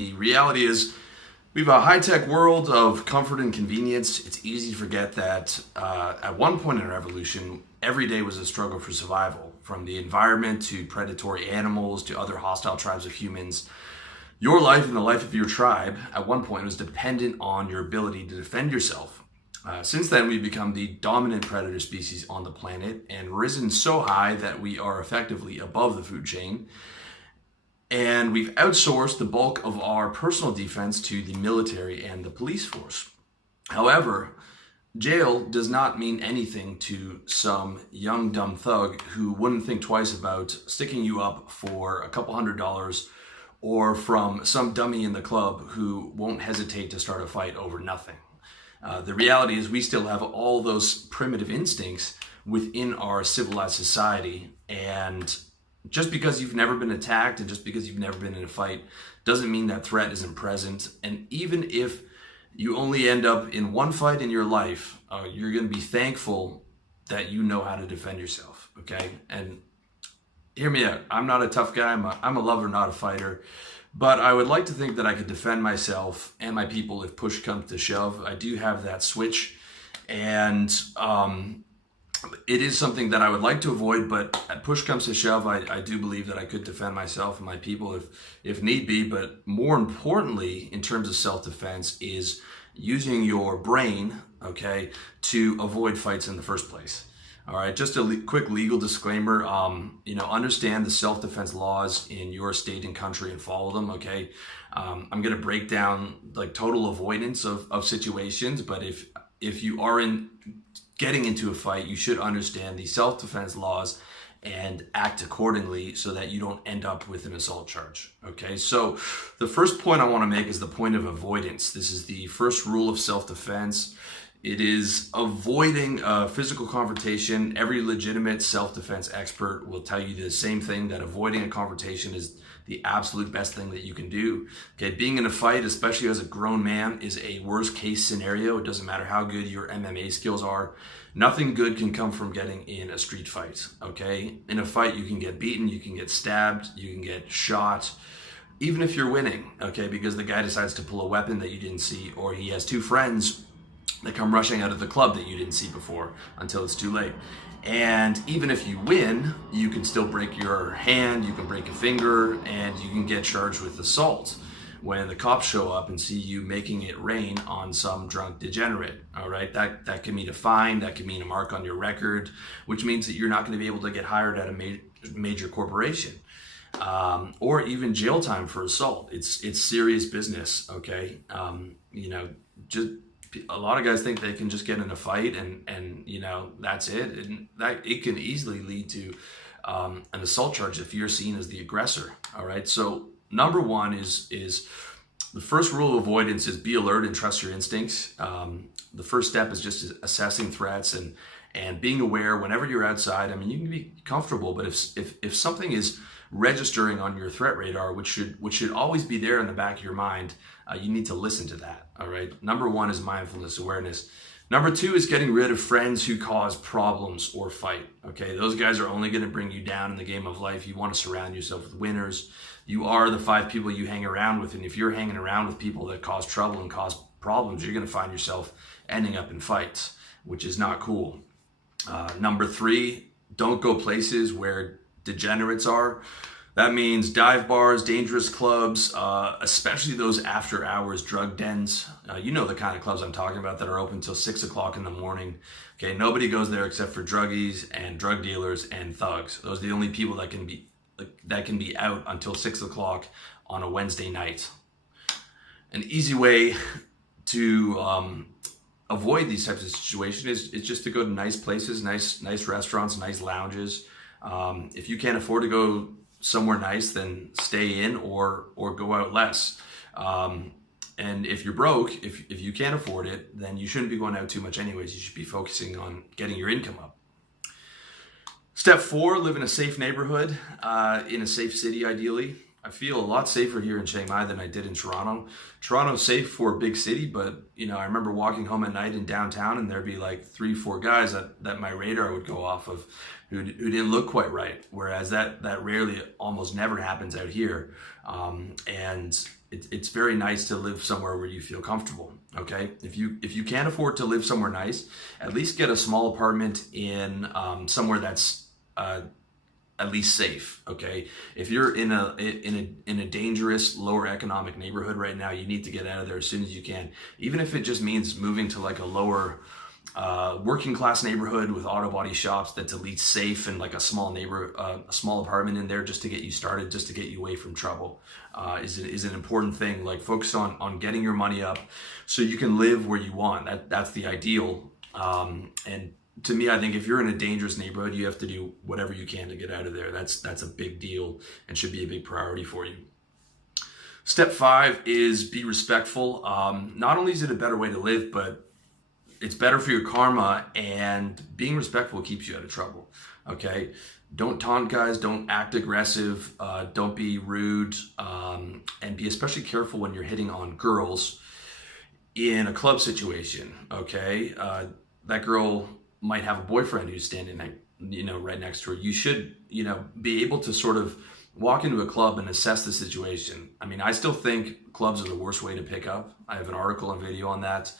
The reality is we have a high-tech world of comfort and convenience. It's easy to forget that at one point in our evolution, every day was a struggle for survival. From the environment to predatory animals to other hostile tribes of humans, your life and the life of your tribe at one point was dependent on your ability to defend yourself. Since then, we've become the dominant predator species on the planet and risen so high that we are effectively above the food chain. And we've outsourced the bulk of our personal defense to the military and the police force. However, jail does not mean anything to some young dumb thug who wouldn't think twice about sticking you up for a couple $100, or from some dummy in the club who won't hesitate to start a fight over nothing. The reality is we still have all those primitive instincts within our civilized society, and just because you've never been attacked and just because you've never been in a fight doesn't mean that threat isn't present. And even if you only end up in one fight in your life, you're going to be thankful that you know how to defend yourself, okay? And hear me out. I'm not a tough guy. I'm a lover, not a fighter. But I would like to think that I could defend myself and my people if push comes to shove. I do have that switch, and it is something that I would like to avoid, but at push comes to shove, I do believe that I could defend myself and my people if need be. But more importantly, in terms of self-defense, is using your brain, okay, to avoid fights in the first place. All right, just a quick legal disclaimer, understand the self-defense laws in your state and country and follow them, okay? I'm gonna break down like total avoidance of situations, but if you are getting into a fight, you should understand the self-defense laws and act accordingly so that you don't end up with an assault charge, okay? So the first point I wanna make is the point of avoidance. This is the first rule of self-defense. It is avoiding physical confrontation. Every legitimate self-defense expert will tell you the same thing, that avoiding a confrontation is the absolute best thing that you can do. Okay, being in a fight, especially as a grown man, is a worst case scenario. It doesn't matter how good your MMA skills are. Nothing good can come from getting in a street fight, okay? In a fight, you can get beaten, you can get stabbed, you can get shot, even if you're winning, okay? Because the guy decides to pull a weapon that you didn't see, or he has two friends that come rushing out of the club that you didn't see before until it's too late. And even if you win, you can still break your hand, you can break a finger, and you can get charged with assault when the cops show up and see you making it rain on some drunk degenerate, all right? That can mean a fine, that can mean a mark on your record, which means that you're not gonna be able to get hired at a major corporation, or even jail time for assault. It's serious business, okay? Just a lot of guys think they can just get in a fight and that's it, and that it can easily lead to an assault charge if you're seen as the aggressor. All right, so number one is the first rule of avoidance is be alert and trust your instincts. The first step is just assessing threats and being aware whenever you're outside. I mean, you can be comfortable, but if something is registering on your threat radar, which should always be there in the back of your mind, you need to listen to that, all right? Number one is mindfulness awareness. Number two is getting rid of friends who cause problems or fight, okay? Those guys are only gonna bring you down in the game of life. You wanna surround yourself with winners. You are the 5 people you hang around with, and if you're hanging around with people that cause trouble and cause problems, you're gonna find yourself ending up in fights, which is not cool. Number three, don't go places where degenerates are. That means dive bars, dangerous clubs, especially those after hours drug dens. You know the kind of clubs I'm talking about that are open till 6 o'clock in the morning. Okay, nobody goes there except for druggies and drug dealers and thugs. Those are the only people that can be out until 6 o'clock on a Wednesday night. An easy way to avoid these types of situations is just to go to nice places, nice restaurants, nice lounges. If you can't afford to go somewhere nice, then stay in or go out less. And if you're broke, if you can't afford it, then you shouldn't be going out too much anyways. You should be focusing on getting your income up. Step 4, live in a safe neighborhood, in a safe city ideally. I feel a lot safer here in Chiang Mai than I did in Toronto. Toronto's safe for a big city, but I remember walking home at night in downtown and there'd be like 3-4 guys that my radar would go off of who didn't look quite right. Whereas that rarely, almost never happens out here. And it's very nice to live somewhere where you feel comfortable. Okay, if you can't afford to live somewhere nice, at least get a small apartment in somewhere that's at least safe. Okay, if you're in a dangerous lower economic neighborhood right now, you need to get out of there as soon as you can, even if it just means moving to like a lower working class neighborhood with auto body shops that's at least safe, and like a small a small apartment in there just to get you started, just to get you away from trouble, is an important thing. Like, focus on getting your money up so you can live where you want. That's the ideal. And to me, I think if you're in a dangerous neighborhood, you have to do whatever you can to get out of there. That's a big deal and should be a big priority for you. Step 5 is be respectful. Not only is it a better way to live, but it's better for your karma, and being respectful keeps you out of trouble. Okay, don't taunt guys, don't act aggressive, don't be rude, and be especially careful when you're hitting on girls in a club situation. Okay, that girl might have a boyfriend who's standing right next to her. You should be able to sort of walk into a club and assess the situation. I mean, I still think clubs are the worst way to pick up. I have an article and video on that.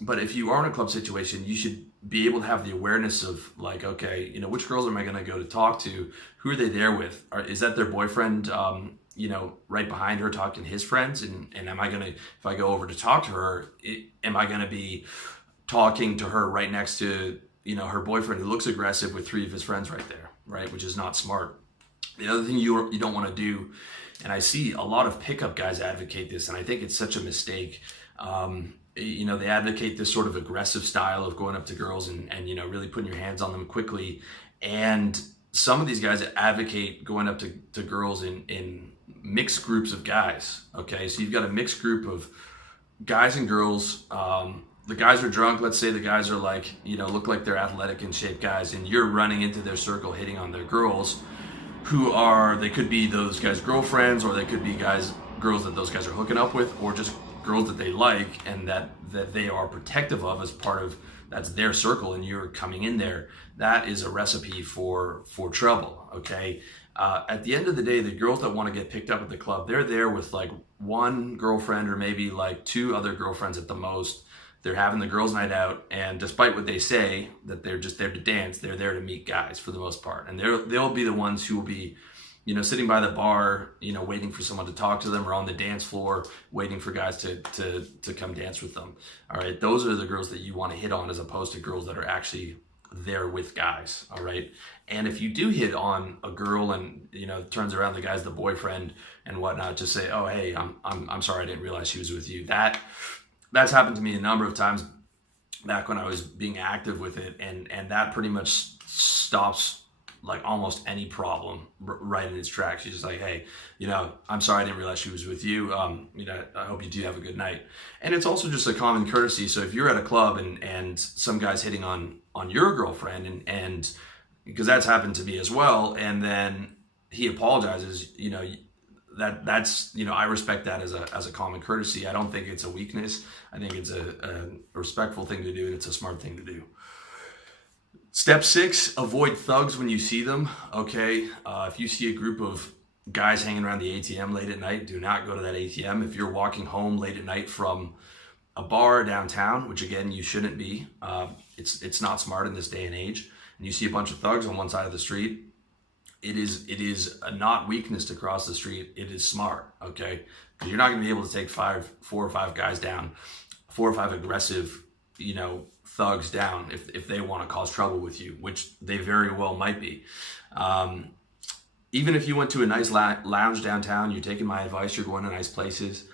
But if you are in a club situation, you should be able to have the awareness of like, okay, which girls am I going to go to talk to? Who are they there with? Is that their boyfriend, right behind her talking to his friends? And am I going to, if I go over to talk to her, am I going to be talking to her right next to, her boyfriend who looks aggressive with 3 of his friends right there, right? Which is not smart. The other thing you don't want to do, and I see a lot of pickup guys advocate this, and I think it's such a mistake. They advocate this sort of aggressive style of going up to girls and really putting your hands on them quickly. And some of these guys advocate going up to girls in mixed groups of guys. Okay, so you've got a mixed group of guys and girls. The guys are drunk. Let's say the guys are like, look like they're athletic and shape guys, and you're running into their circle, hitting on their girls, they could be those guys' girlfriends, or they could be girls that those guys are hooking up with, or just girls that they like and that they are protective of as part of, that's their circle, and you're coming in there. That is a recipe for trouble. Okay, at the end of the day, the girls that want to get picked up at the club, they're there with like 1 girlfriend or maybe like 2 other girlfriends at the most. They're having the girls' night out, and despite what they say that they're just there to dance, they're there to meet guys for the most part, and they'll be the ones who will be sitting by the bar, waiting for someone to talk to them, or on the dance floor, waiting for guys to come dance with them. All right, those are the girls that you want to hit on, as opposed to girls that are actually there with guys. All right, and if you do hit on a girl and turns around, the guy's the boyfriend and whatnot, just say, oh hey, I'm sorry, I didn't realize she was with you. That's happened to me a number of times back when I was being active with it, and that pretty much stops like almost any problem right in its tracks. She's just like, hey, I'm sorry, I didn't realize she was with you. I hope you do have a good night. And it's also just a common courtesy. So if you're at a club and some guy's hitting on your girlfriend, and because that's happened to me as well, and then he apologizes, that's I respect that as a common courtesy. I don't think it's a weakness. I think it's a respectful thing to do, and it's a smart thing to do. Step 6, avoid thugs when you see them. Okay, if you see a group of guys hanging around the ATM late at night, do not go to that ATM. If you're walking home late at night from a bar downtown, which again you shouldn't be, it's not smart in this day and age, and you see a bunch of thugs on one side of the street, it is not weakness to cross the street. It is smart. Okay, because you're not going to be able to take 4 or 5 guys down, 4 or 5 aggressive thugs down if they want to cause trouble with you, which they very well might be. Even if you went to a nice lounge downtown, you're taking my advice, you're going to nice places.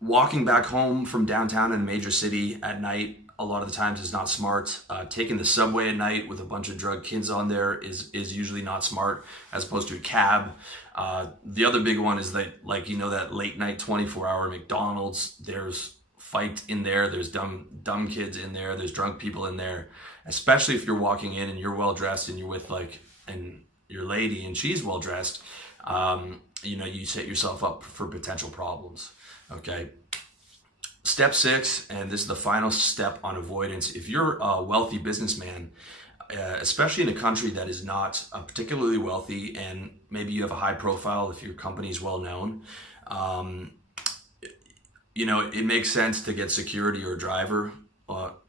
Walking back home from downtown in a major city at night, a lot of the times is not smart. Taking the subway at night with a bunch of drug kids on there is usually not smart, as opposed to a cab. The other big one is that, that late night 24-hour McDonald's, there's fight in there, there's dumb kids in there, there's drunk people in there, especially if you're walking in and you're well dressed and you're with and your lady and she's well dressed. You set yourself up for potential problems. Okay. Step 6, and this is the final step on avoidance. If you're a wealthy businessman, especially in a country that is not particularly wealthy, and maybe you have a high profile if your company is well known, Um, it makes sense to get security or a driver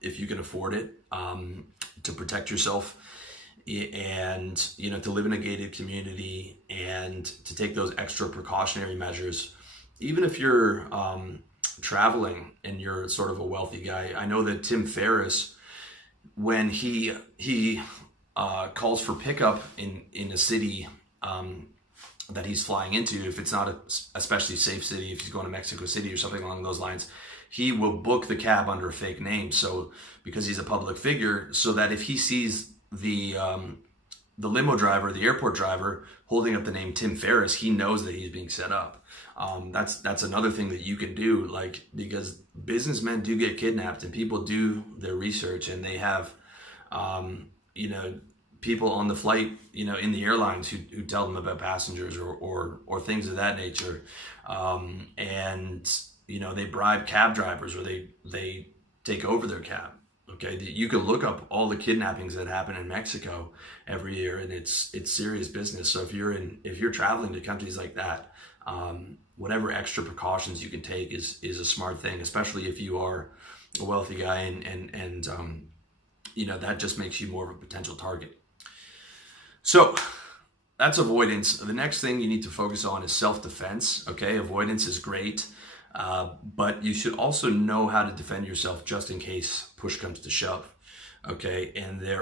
if you can afford it, to protect yourself, and to live in a gated community, and to take those extra precautionary measures, even if you're traveling and you're sort of a wealthy guy. I know that Tim Ferriss, when he calls for pickup in a city that he's flying into, if it's not a especially safe city, if he's going to Mexico City or something along those lines, he will book the cab under a fake name. So because he's a public figure, so that if he sees the limo driver, the airport driver holding up the name Tim Ferriss, he knows that he's being set up. That's another thing that you can do, because businessmen do get kidnapped, and people do their research, and they have people on the flight, in the airlines who tell them about passengers or things of that nature. And they bribe cab drivers, or they take over their cab. Okay, you can look up all the kidnappings that happen in Mexico every year, and it's serious business. So if you're traveling to countries like that, whatever extra precautions you can take is a smart thing, especially if you are a wealthy guy, and that just makes you more of a potential target. So that's avoidance. The next thing you need to focus on is self-defense. Okay, avoidance is great, but you should also know how to defend yourself just in case push comes to shove. Okay, and there